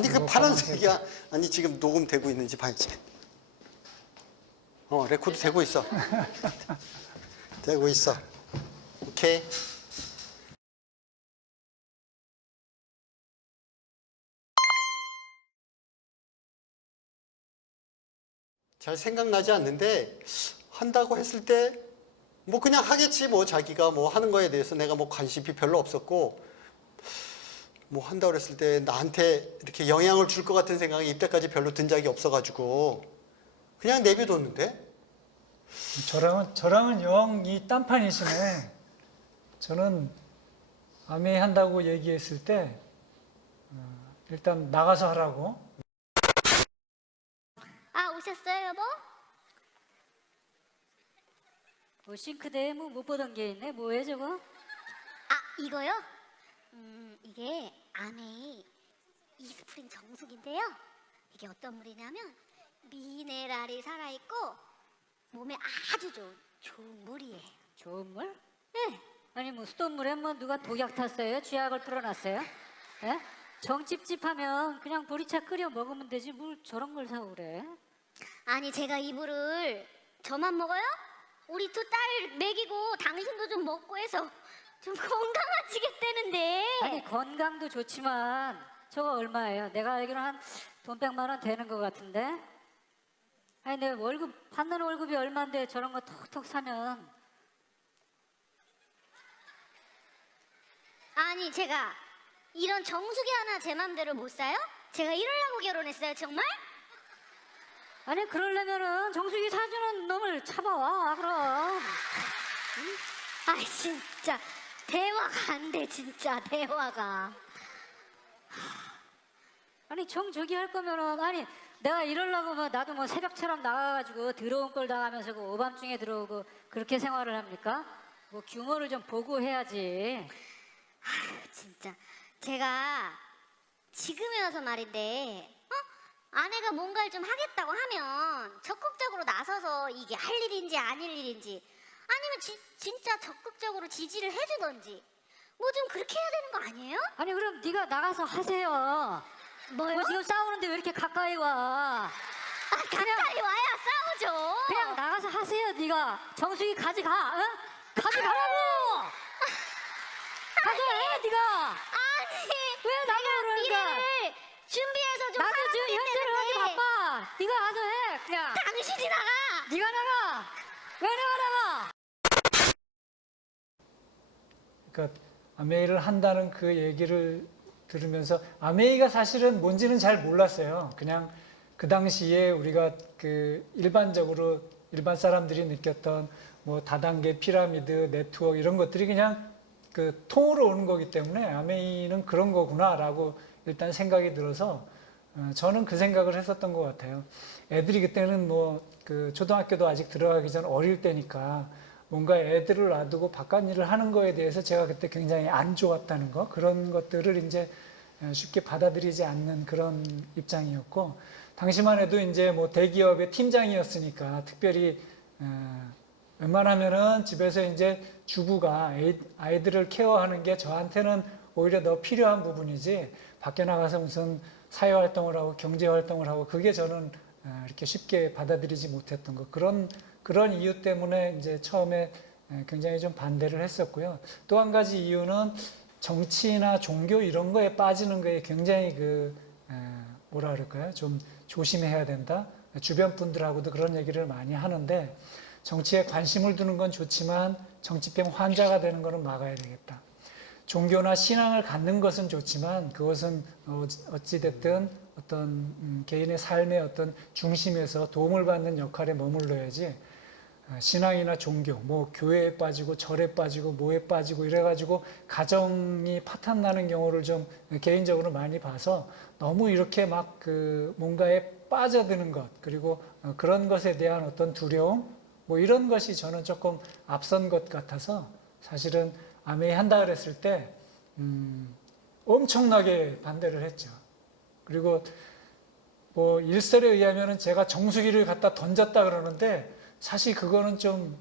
아니 그 파란색이야. 아니 지금 녹음되고 있는지 봐야지. 레코드 되고 있어. 되고 있어. 오케이. 잘 생각나지 않는데 한다고 했을 때 뭐 그냥 하겠지 뭐 자기가 뭐 하는 거에 대해서 내가 뭐 관심이 별로 없었고 뭐 한다고 했을 때 나한테 이렇게 영향을 줄 것 같은 생각이 이때까지 별로 든 적이 없어가지고 그냥 내비뒀는데 저랑은 영 이 딴판이시네. 저는 아메이 한다고 얘기했을 때 일단 나가서 하라고. 아, 오셨어요, 여보? 싱크대에 뭐 못 보던 게 있네. 뭐해 저거? 아, 이거요? 이게 아메이 이스프링 정수기인데요. 이게 어떤 물이냐면 미네랄이 살아있고 몸에 아주 좋은 물이에요. 좋은 물? 네. 아니 뭐 수돗물에 뭐 누가 독약 탔어요? 쥐약을 풀어놨어요? 예? 정 찝찝하면 그냥 보리차 끓여 먹으면 되지 뭘 저런 걸 사고 그래? 아니, 제가 이 물을 저만 먹어요? 우리 두 딸 먹이고 당신도 좀 먹고 해서 좀 건강해지겠다는데. 아니 건강도 좋지만 저거 얼마예요? 내가 알기로 한 돈 100만 원 되는 것 같은데? 아니 내 월급 받는 월급이 얼만데 저런 거 톡톡 사면 아니, 제가 이런 정수기 하나 제 맘대로 못 사요? 제가 이러려고 결혼했어요, 정말? 아니 그러려면은 정수기 사주는 놈을 잡아와 그럼. 아이, 진짜 대화가 안 돼, 진짜 대화가. 아니 정주기 할 거면은 아니 내가 이러려고 뭐 나도 뭐 새벽처럼 나가가지고 더러운 걸 당하면서 그 오밤중에 들어오고 그렇게 생활을 합니까? 뭐 규모를 좀 보고 해야지. 진짜 제가 지금에 와서 말인데 아내가 뭔가를 좀 하겠다고 하면 적극적으로 나서서 이게 할 일인지 아닐 일인지 아니면 진짜 적극적으로 지지를 해주던지 뭐 좀 그렇게 해야 되는 거 아니에요? 아니 그럼 네가 나가서 하세요. 뭐요? 뭐 지금 싸우는데 왜 이렇게 가까이 와? 아, 가까이 와야 싸우죠. 그냥 나가서 하세요. 네가 정수기 가져가. 응? 가져가라고. 가져해 네가. 아니, 왜 나가 그러는 거야? 일을 준비해서 좀 나도 지금 현재를 하기 되는데 바빠. 네가 가서 해 그냥. 당신이 나가. 네가 나가. 왜 내가 나가? 그러니까 아메이를 한다는 그 얘기를 들으면서 아메이가 사실은 뭔지는 잘 몰랐어요. 그냥 그 당시에 우리가 그 일반적으로 일반 사람들이 느꼈던 뭐 다단계 피라미드 네트워크 이런 것들이 그냥 그 통으로 오는 거기 때문에 아메이는 그런 거구나라고 일단 생각이 들어서 저는 그 생각을 했었던 것 같아요. 애들이 그때는 뭐 그 초등학교도 아직 들어가기 전 어릴 때니까 뭔가 애들을 놔두고 바깥 일을 하는 거에 대해서 제가 그때 굉장히 안 좋았다는 거, 그런 것들을 이제 쉽게 받아들이지 않는 그런 입장이었고, 당시만 해도 이제 뭐 대기업의 팀장이었으니까 특별히 웬만하면은 집에서 이제 주부가 아이들을 케어하는 게 저한테는 오히려 더 필요한 부분이지, 밖에 나가서 무슨 사회활동을 하고 경제활동을 하고 그게 저는 이렇게 쉽게 받아들이지 못했던 거, 그런 이유 때문에 이제 처음에 굉장히 좀 반대를 했었고요. 또 한 가지 이유는 정치나 종교 이런 거에 빠지는 거에 굉장히 뭐라 그럴까요? 좀 조심해야 된다. 주변 분들하고도 그런 얘기를 많이 하는데, 정치에 관심을 두는 건 좋지만 정치병 환자가 되는 거는 막아야 되겠다. 종교나 신앙을 갖는 것은 좋지만 그것은 어찌됐든 어떤 개인의 삶의 어떤 중심에서 도움을 받는 역할에 머물러야지, 신앙이나 종교, 뭐 교회에 빠지고 절에 빠지고 뭐에 빠지고 이래가지고 가정이 파탄나는 경우를 좀 개인적으로 많이 봐서, 너무 이렇게 막 뭔가에 빠져드는 것, 그리고 그런 것에 대한 어떤 두려움, 뭐 이런 것이 저는 조금 앞선 것 같아서 사실은 아메이 한다 그랬을 때 엄청나게 반대를 했죠. 그리고 뭐 일설에 의하면은 제가 정수기를 갖다 던졌다 그러는데, 사실 그거는 좀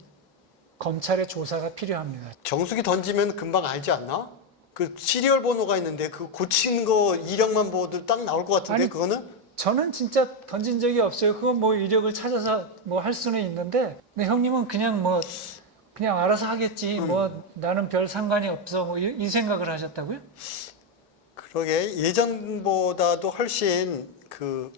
검찰의 조사가 필요합니다. 정수기 던지면 금방 알지 않나? 그 시리얼 번호가 있는데 그 고친 거 이력만 보도 딱 나올 것 같은데 아니, 그거는 저는 진짜 던진 적이 없어요. 그건 뭐 이력을 찾아서 뭐 할 수는 있는데, 근데 형님은 그냥 뭐 그냥 알아서 하겠지. 뭐 나는 별 상관이 없어. 뭐 이 생각을 하셨다고요? 그러게 예전보다도 훨씬 그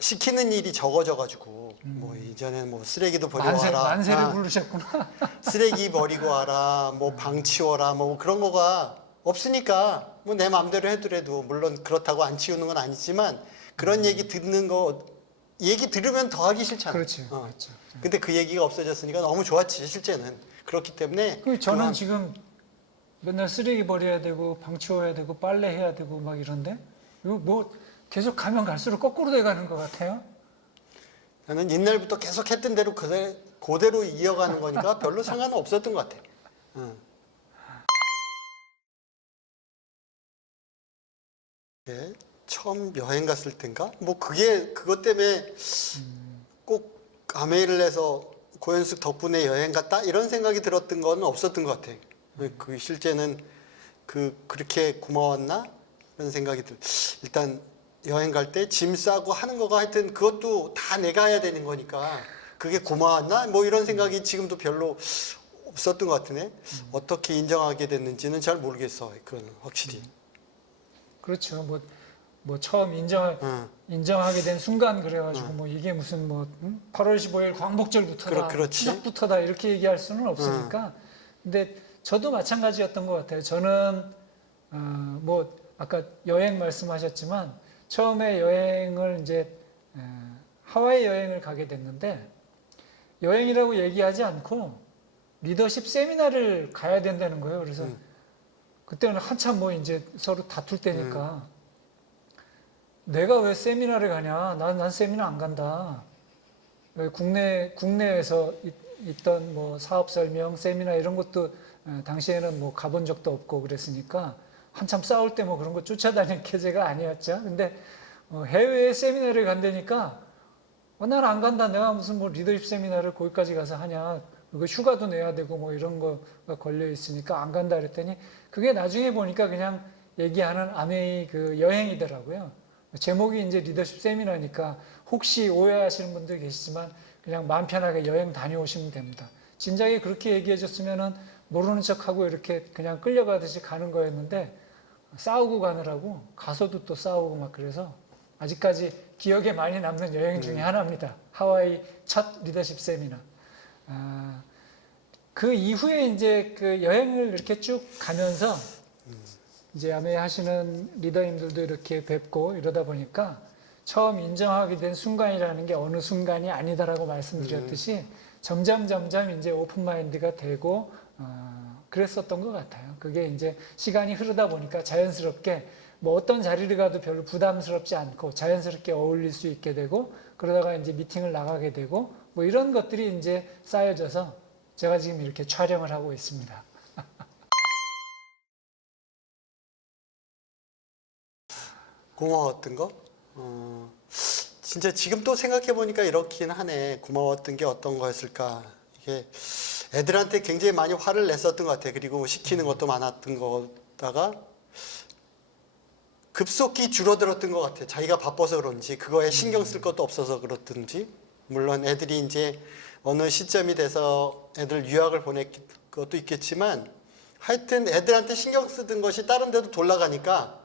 시키는 일이 적어져가지고 뭐 이전에는 뭐 쓰레기도 버리고 와라, 만세를 부르셨구나. 쓰레기 버리고 와라, 뭐 방 치워라, 뭐 그런 거가 없으니까 뭐 내 마음대로 해더라도 물론 그렇다고 안 치우는 건 아니지만 그런 얘기 듣는 거 얘기 들으면 더 하기 싫잖아. 그렇죠. 그렇죠. 근데 그 얘기가 없어졌으니까 너무 좋았지 실제는. 그렇기 때문에 저는 그만- 지금 맨날 쓰레기 버려야 되고 방 치워야 되고 빨래 해야 되고 막 이런데 이거 뭐 계속 가면 갈수록 거꾸로 돼가는 것 같아요. 나는 옛날부터 계속 했던 대로 그대로 이어가는 거니까 별로 상관은 없었던 것 같아. 응. 네, 처음 여행 갔을 땐가? 뭐 그것 때문에 꼭 아메이를 해서 고현숙 덕분에 여행 갔다 이런 생각이 들었던 건 없었던 것 같아. 그 실제는 그렇게 고마웠나? 이런 생각이 일단 여행 갈 때 짐 싸고 하는 거가 하여튼 그것도 다 내가 해야 되는 거니까 그게 고마웠나? 뭐 이런 생각이 지금도 별로 없었던 것 같으네. 어떻게 인정하게 됐는지는 잘 모르겠어. 그건 확실히. 그렇죠. 뭐 처음 응. 인정하게 된 순간 그래가지고 뭐 이게 무슨 뭐 8월 15일 광복절부터다, 그렇지. 추석부터다 이렇게 얘기할 수는 없으니까. 근데 저도 마찬가지였던 것 같아요. 저는 뭐 아까 여행 말씀하셨지만 처음에 여행을 이제 하와이 여행을 가게 됐는데 여행이라고 얘기하지 않고 리더십 세미나를 가야 된다는 거예요. 그래서 그때는 한참 뭐 이제 서로 다툴 때니까 내가 왜 세미나를 가냐? 난 세미나 안 간다. 왜 국내에서 있던 뭐 사업 설명, 세미나 이런 것도 당시에는 뭐 가본 적도 없고 그랬으니까 한참 싸울 때 뭐 그런 거 쫓아다닐 계제가 아니었죠. 근데 해외에 세미나를 간다니까 난 안 간다. 내가 무슨 뭐 리더십 세미나를 거기까지 가서 하냐. 그거 휴가도 내야 되고 뭐 이런 거가 걸려 있으니까 안 간다 그랬더니 그게 나중에 보니까 그냥 얘기하는 아메이 그 여행이더라고요. 제목이 이제 리더십 세미나니까 혹시 오해하시는 분들 계시지만 그냥 마음 편하게 여행 다녀오시면 됩니다. 진작에 그렇게 얘기해 줬으면은 모르는 척하고 이렇게 그냥 끌려가듯이 가는 거였는데 싸우고 가느라고 가서도 또 싸우고 막 그래서 아직까지 기억에 많이 남는 여행 중에 하나입니다. 하와이 첫 리더십 세미나. 그 이후에 이제 그 여행을 이렇게 쭉 가면서 이제 아메 하시는 리더님들도 이렇게 뵙고 이러다 보니까 처음 인정하게 된 순간이라는 게 어느 순간이 아니다라고 말씀드렸듯이 점점 이제 오픈 마인드가 되고 그랬었던 것 같아요. 그게 이제 시간이 흐르다 보니까 자연스럽게 뭐 어떤 자리를 가도 별로 부담스럽지 않고 자연스럽게 어울릴 수 있게 되고 그러다가 이제 미팅을 나가게 되고 뭐 이런 것들이 이제 쌓여져서 제가 지금 이렇게 촬영을 하고 있습니다. 고마웠던 거? 진짜 지금 또 생각해 보니까 이렇긴 하네. 고마웠던 게 어떤 거였을까? 이게 애들한테 굉장히 많이 화를 냈었던 것 같아. 그리고 시키는 것도 많았던 거다가 급속히 줄어들었던 것 같아. 자기가 바빠서 그런지 그거에 신경 쓸 것도 없어서 그렇든지. 물론 애들이 이제 어느 시점이 돼서 애들 유학을 보낼 것도 있겠지만 하여튼 애들한테 신경 쓰던 것이 다른 데도 돌아가니까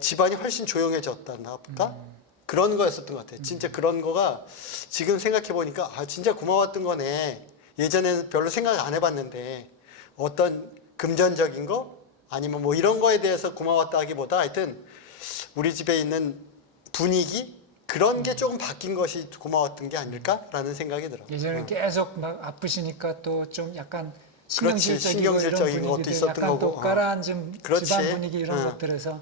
집안이 훨씬 조용해졌다나 볼까? 그런 거였었던 것 같아. 진짜 그런 거가 지금 생각해 보니까 진짜 고마웠던 거네. 예전에는 별로 생각 안 해봤는데 어떤 금전적인 거 아니면 뭐 이런 거에 대해서 고마웠다기보다 하여튼 우리 집에 있는 분위기 그런 게 조금 바뀐 것이 고마웠던 게 아닐까라는 생각이 들어. 예전에 계속 막 아프시니까 또 좀 약간 그렇지, 신경질적인 것도 분위기들, 있었던 약간 거고. 또 가라앉은 그렇지. 집안 분위기 이런 응. 것들에서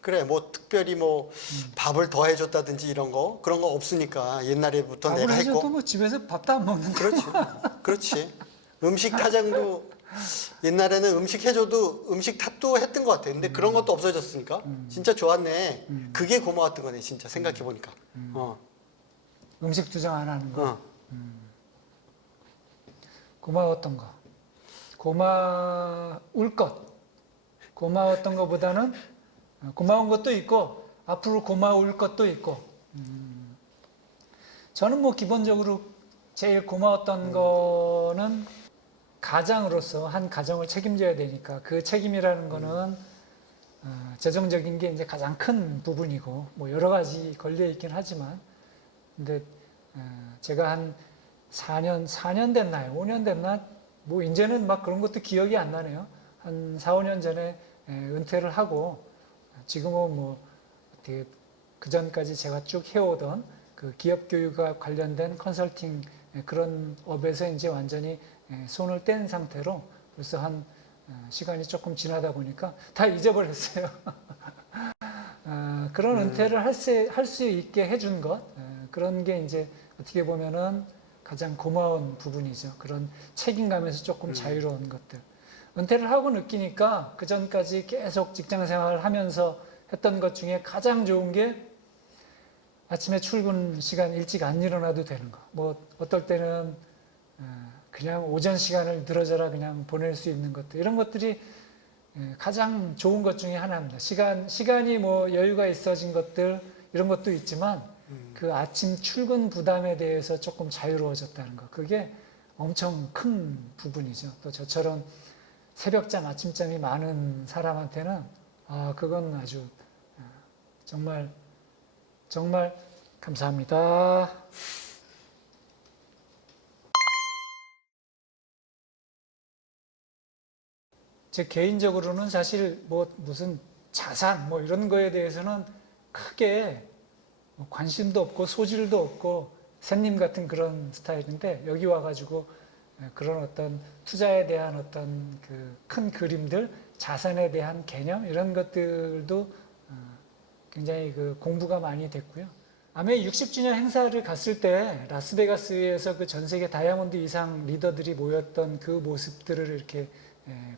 그래 뭐 특별히 뭐 밥을 더 해줬다든지 이런 거 그런 거 없으니까 옛날에부터 밥을 내가 해줘도 했고 뭐 집에서 밥도 안 먹는데 그렇지 음식 타장도 옛날에는 음식 해줘도 음식 탓도 했던 것 같아. 근데 그런 것도 없어졌으니까 진짜 좋았네. 그게 고마웠던 거네 진짜 생각해 보니까. 음식 투정 안 하는 거 어. 고마웠던 거 고마울 것 고마웠던 것보다는 고마운 것도 있고 앞으로 고마울 것도 있고 저는 뭐 기본적으로 제일 고마웠던 거는 가장으로서 한 가정을 책임져야 되니까 그 책임이라는 거는 재정적인 게 이제 가장 큰 부분이고 뭐 여러 가지 걸려 있긴 하지만 근데 제가 한 4년 됐나요? 5년 됐나? 뭐 이제는 막 그런 것도 기억이 안 나네요. 한 4, 5년 전에 은퇴를 하고 지금은 뭐 어떻게 그 전까지 제가 쭉 해오던 그 기업 교육과 관련된 컨설팅 그런 업에서 이제 완전히 손을 뗀 상태로 벌써 한 시간이 조금 지나다 보니까 다 잊어버렸어요. 그런 은퇴를 할 수 있게 해준 것 그런 게 이제 어떻게 보면은 가장 고마운 부분이죠. 그런 책임감에서 조금 자유로운 것들. 은퇴를 하고 느끼니까 그 전까지 계속 직장 생활을 하면서 했던 것 중에 가장 좋은 게 아침에 출근 시간 일찍 안 일어나도 되는 거. 뭐 어떨 때는 그냥 오전 시간을 늘어져라 그냥 보낼 수 있는 것들. 이런 것들이 가장 좋은 것 중에 하나입니다. 시간이 뭐 여유가 있어진 것들 이런 것도 있지만 그 아침 출근 부담에 대해서 조금 자유로워졌다는 거. 그게 엄청 큰 부분이죠. 또 저처럼 새벽잠, 아침잠이 많은 사람한테는 그건 아주 정말 감사합니다. 제 개인적으로는 사실 뭐 무슨 자산 뭐 이런 거에 대해서는 크게 관심도 없고 소질도 없고 샌님 같은 그런 스타일인데 여기 와가지고 그런 어떤 투자에 대한 어떤 그 큰 그림들, 자산에 대한 개념 이런 것들도 굉장히 그 공부가 많이 됐고요. 아메 60주년 행사를 갔을 때 라스베가스에서 그 전 세계 다이아몬드 이상 리더들이 모였던 그 모습들을 이렇게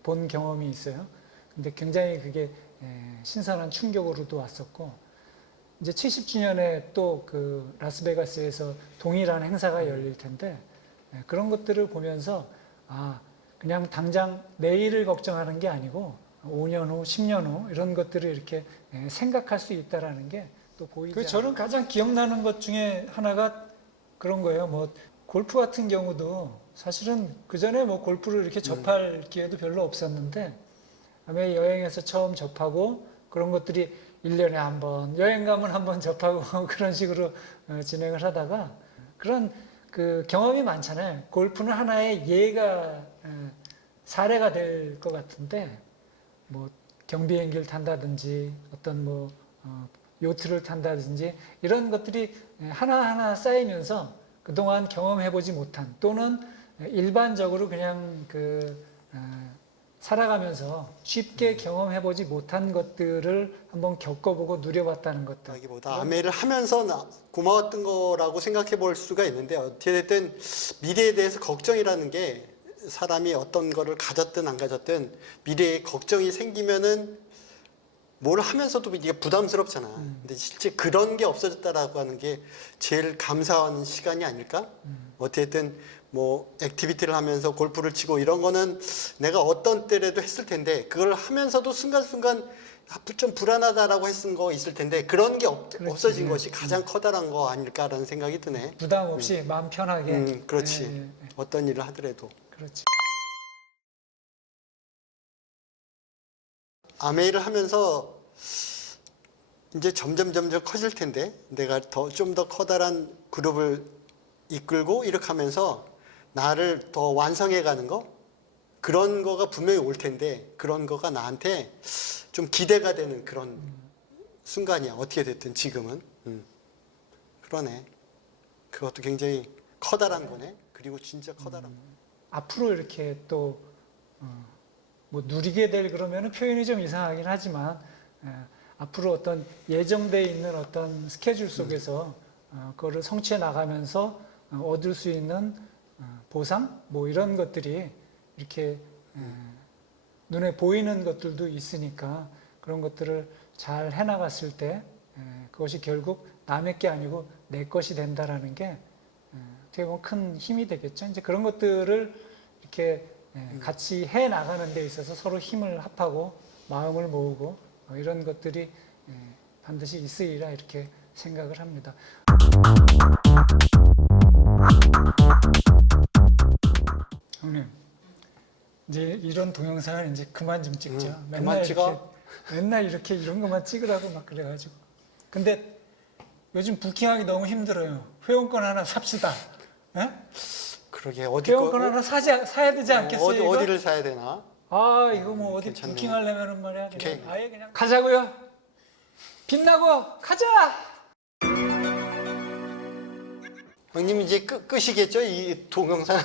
본 경험이 있어요. 근데 굉장히 그게 신선한 충격으로도 왔었고 이제 70주년에 또 그 라스베가스에서 동일한 행사가 열릴 텐데 그런 것들을 보면서 그냥 당장 내일을 걱정하는 게 아니고 5년 후, 10년 후 이런 것들을 이렇게 생각할 수 있다라는 게 또 보이지. 저는 가장 기억나는 것 중에 하나가 그런 거예요. 뭐 골프 같은 경우도 사실은 그 전에 뭐 골프를 이렇게 접할 기회도 별로 없었는데 아메 여행에서 처음 접하고 그런 것들이 1년에 한 번, 여행 가면 한 번 접하고 그런 식으로 진행을 하다가 그런 그 경험이 많잖아요. 골프는 하나의 사례가 될 것 같은데 뭐 경비행기를 탄다든지 어떤 뭐 요트를 탄다든지 이런 것들이 하나하나 쌓이면서 그동안 경험해보지 못한 또는 일반적으로 그냥 살아가면서 쉽게 경험해보지 못한 것들을 한번 겪어보고 누려봤다는 것들. 하기보다 아메를 하면서 고마웠던 거라고 생각해 볼 수가 있는데 어떻게 됐든 미래에 대해서 걱정이라는 게 사람이 어떤 거를 가졌든 안 가졌든 미래에 걱정이 생기면은 뭘 하면서도 이게 부담스럽잖아. 근데 실제 그런 게 없어졌다라고 하는 게 제일 감사한 시간이 아닐까? 어쨌든 뭐 액티비티를 하면서 골프를 치고 이런 거는 내가 어떤 때라도 했을 텐데 그걸 하면서도 순간순간 좀 불안하다라고 했은 거 있을 텐데 그런 게 없어진 것이 가장 커다란 거 아닐까라는 생각이 드네. 부담 없이 마음 편하게. 그렇지. 어떤 일을 하더라도. 그렇지. 아메이를 하면서 이제 점점 커질 텐데 내가 좀 더 커다란 그룹을 이끌고 이렇게 하면서 나를 더 완성해 가는 거 그런 거가 분명히 올 텐데 그런 거가 나한테 좀 기대가 되는 그런 순간이야. 어떻게 됐든 지금은. 그러네. 그것도 굉장히 커다란 거네. 그리고 진짜 커다란 거. 앞으로 이렇게 또 뭐 누리게 될 그러면은 표현이 좀 이상하긴 하지만 앞으로 어떤 예정돼 있는 어떤 스케줄 속에서 그거를 성취해 나가면서 얻을 수 있는 보상 뭐 이런 것들이 이렇게 눈에 보이는 것들도 있으니까 그런 것들을 잘 해나갔을 때 그것이 결국 남의 게 아니고 내 것이 된다라는 게 어떻게 보면 큰 힘이 되겠죠. 이제 그런 것들을 이렇게 같이 해 나가는 데 있어서 서로 힘을 합하고 마음을 모으고 이런 것들이 반드시 있으리라 이렇게 생각을 합니다. 형님, 이제 이런 동영상을 이제 그만 좀 찍자. 그만 찍어? 맨날 이렇게 이런 것만 찍으라고 막 그래가지고. 근데 요즘 부킹하기 너무 힘들어요. 회원권 하나 삽시다. 에? 그러게 어디 회원권 하나 사야 되지 않겠어요? 이거? 어디를 사야 되나? 아 이거 뭐 어디 괜찮네. 부킹하려면은 말이야 오케이. 그냥 아예 그냥 가자고요. 빛나고 가자. 형님 이제 끝이겠죠 이 동영상.